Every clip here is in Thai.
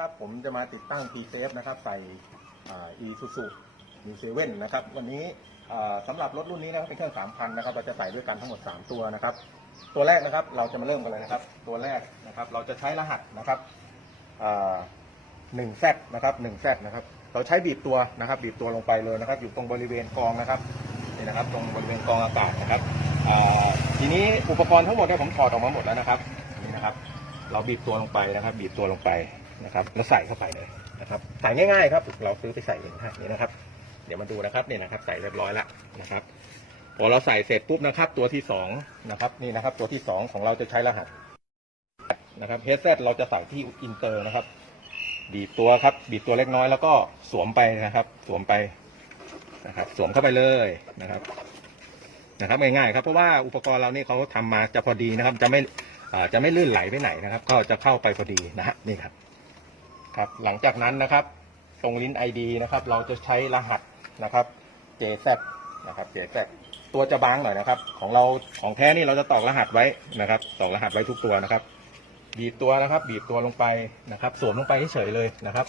ครับผมจะมาติดตั้ง p s a f e นะครับใส่อ่า Isuzu New 7นะครับวันนี้สำหรับรถรุ่นนี้นะครับเป็นเครื่อง3,000นะครับเราจะใส่ด้วยกันทั้งหมด 3 ตัวนะครับ ตัวแรกนะครับเราจะมาเริ่มกันเลยนะครับ ตัวแรกนะครับเราจะใช้รหัสนะครับหนึ่งแซนะครับหนึ่งแซนะครับเราใช้บีบตัวนะครับ บีบตัวลงไปเลยนะครับ อยู่ตรงบริเวณกองนะครับนี่นะครับ ตรงบริเวณกองอากาศนะครับทีนี้อุปกรณ์ทั้งหมดเนี่ยผมถอดออกมาหมดแล้วนะครับนี่นะครับ เราบีบตัวลงไปนะครับ บีบตัวลงไป นะครับแล้วใส่เข้าไปเลยนะครับใส่ง่ายๆครับเราซื้อไปใส่เองได้นี่นะครับ เดี๋ยวมาดูนะครับนี่นะครับ ใส่เรียบร้อยแล้วนะครับพอเราใส่เสร็จปุ๊บนะครับ ตัวที่สองนะครับนี่นะครับ ตัวที่สองของเราจะใช้รหัสนะครับเฮดเซตเราจะใส่ที่อินเตอร์นะครับ บีบตัวครับ บีบตัวเล็กน้อยแล้วก็สวมไปนะครับ สวมไปนะครับ สวมเข้าไปเลยนะครับนะครับง่ายๆครับเพราะว่าอุปกรณ์เรานี่เขาทำมาจะพอดีนะครับ จะไม่จะไม่ลื่นไหลไปไหนนะครับ ก็จะเข้าไปพอดีนะฮะนี่ครับ ครับหลังจากนั้นนะครับ ตรงลิ้น ID นะครับ เราจะใช้รหัสนะครับ JZ นะครับ JZ ตัวจะบางหน่อยนะครับ ของเราของแท้นี่เราจะตอกรหัสไว้นะครับตอกรหัสไว้ทุกตัวนะครับ บีบตัวนะครับ บีบตัวลงไปนะครับ สวมลงไปเฉยเลยนะครับ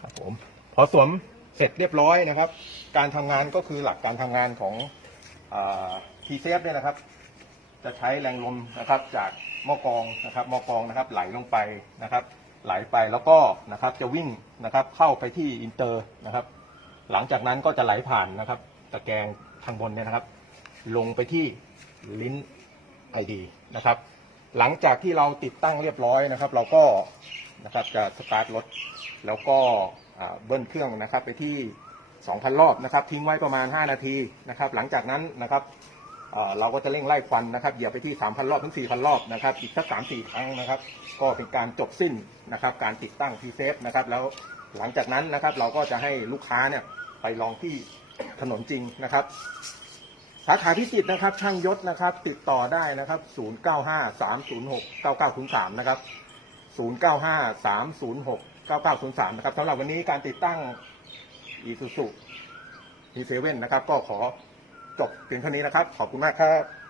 ครับผมพอสวมเสร็จเรียบร้อยนะครับ การทำงานก็คือหลักการทำงานของทีเซฟเนี่ยนะครับ จะใช้แรงลมนะครับจากหม้อกองนะครับหม้อกองนะครับไหลลงไปนะครับ ไหลไปแล้วก็นะครับจะวิ่งนะครับเข้าไปที่อินเตอร์นะครับ หลังจากนั้นก็จะไหลผ่านนะครับ ตะแกรงทางบนเนี่ยนะครับ ลงไปที่ลิ้นไอดีนะครับ หลังจากที่เราติดตั้งเรียบร้อยนะครับ เราก็นะครับจะสตาร์ทรถแล้วก็เบิ้ลเครื่องนะครับไปที่ 2,000 รอบนะครับ ทิ้งไว้ประมาณ 5 นาทีนะครับ หลังจากนั้นนะครับ เราก็จะเร่งไล่ควันนะครับเหยียบไปที่ 3,000 รอบถึง 4,000 รอบนะครับ อีกสัก 3-4 ครั้งนะครับ ก็เป็นการจบสิ้นนะครับ การติดตั้งพีเซฟนะครับ แล้วหลังจากนั้นนะครับ เราก็จะให้ลูกค้าเนี่ยไปลองที่ถนนจริงนะครับ สาขาพิจิตรนะครับ ช่างยศนะครับ ติดต่อได้นะครับ 0953069903 นะครับ 0953069903 นะครับสำหรับวันนี้การติดตั้ง Isuzu P7 นะครับ ก็ขอ จบเพียงเท่านี้นะครับ ขอบคุณมากครับ